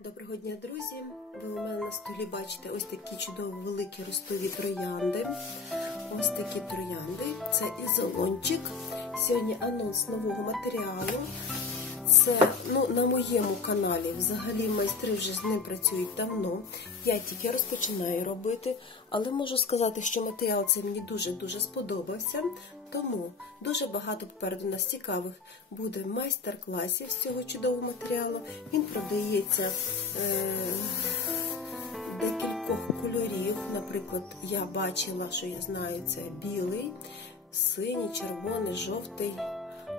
Доброго дня, друзі! Ви у мене на столі бачите ось такі чудово великі ростові троянди. Ось такі троянди. Це ізолончик. Сьогодні анонс нового матеріалу. Це ну, на моєму каналі. Взагалі майстри вже з ним працюють давно. Я тільки розпочинаю робити, але можу сказати, що матеріал цей мені дуже-дуже сподобався. Тому дуже багато попереду нас цікавих буде майстер-класів з цього чудового матеріалу. Він продається е, декількох кольорів. Наприклад, я бачила, що я знаю, це білий, синій, червоний, жовтий,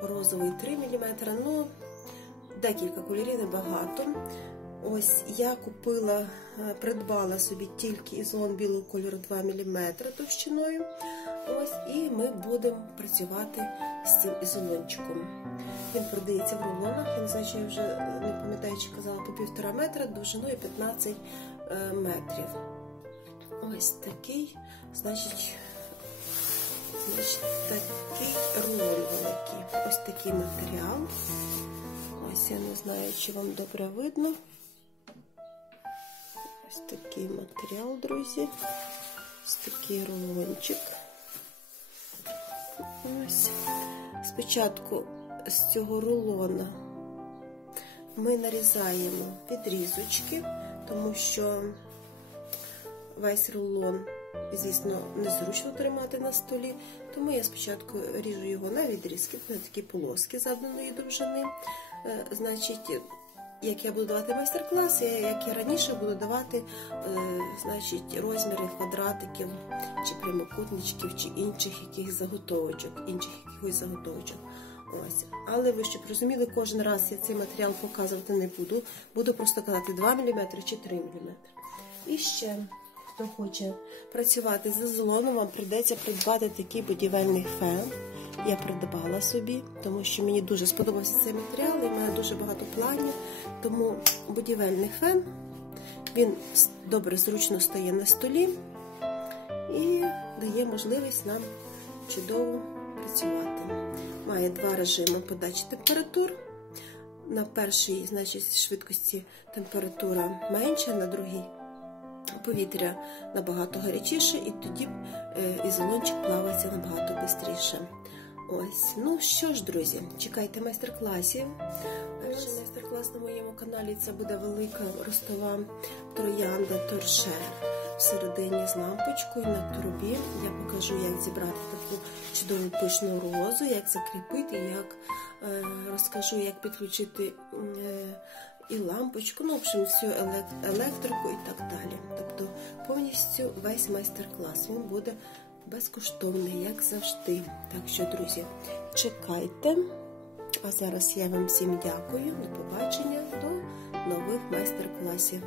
розовий 3 мм. Ну, декілька кольорів небагато. Ось я купила, придбала собі тільки ізолон білого кольору 2 мм товщиною. Ось, І ми будемо працювати з цим ізолончиком. Він продається в рулонах, я не знаю, я вже не пам'ятаю, чи казала по півтора метра, довжиною 15 метрів. Ось такий, значить, значить, такий рулон великий. Ось такий матеріал. Ось я не знаю, чи вам добре видно. Ось такий матеріал, друзі. Ось такий рулончик. Ось. Спочатку з цього рулона ми нарізаємо відрізочки, тому що весь рулон, звісно, незручно тримати на столі, тому я спочатку ріжу його на відрізки, на такі полоски заданої довжини. Значить, як я буду давати майстер-класи, як я раніше буду давати значить, розміри квадратиків, чи прямокутничків, чи інших яких заготовочок, інших якихось заготовочок. Ось. Але ви щоб розуміли, кожен раз я цей матеріал показувати не буду. Буду просто казати 2 мм чи 3 мм. І ще, хто хоче працювати з ізолоном, вам прийдеться придбати такий будівельний фен. Я придбала собі, тому що мені дуже сподобався цей матеріал, і мене дуже багато планів. Тому будівельний фен, він добре зручно стає на столі і дає можливість нам чудово працювати. Має два режими подачі температур. На першій значить, швидкості температура менша, на другій повітря набагато гарячіше, і тоді ізолончик плавається набагато швидше. Ось, ну що ж, друзі, чекайте майстер-класів. Перший майстер-клас на моєму каналі це буде велика ростова троянда торшер всередині з лампочкою на трубі. Я покажу, як зібрати таку чудову пишну розу, як закріпити, як е, розкажу, як підключити е, і лампочку, ну, в общем, всю електрику і так далі. Тобто повністю весь майстер-клас він буде безкоштовний, як завжди. Так що, друзі, чекайте. А зараз я вам всім дякую. До побачення, до нових майстер-класів.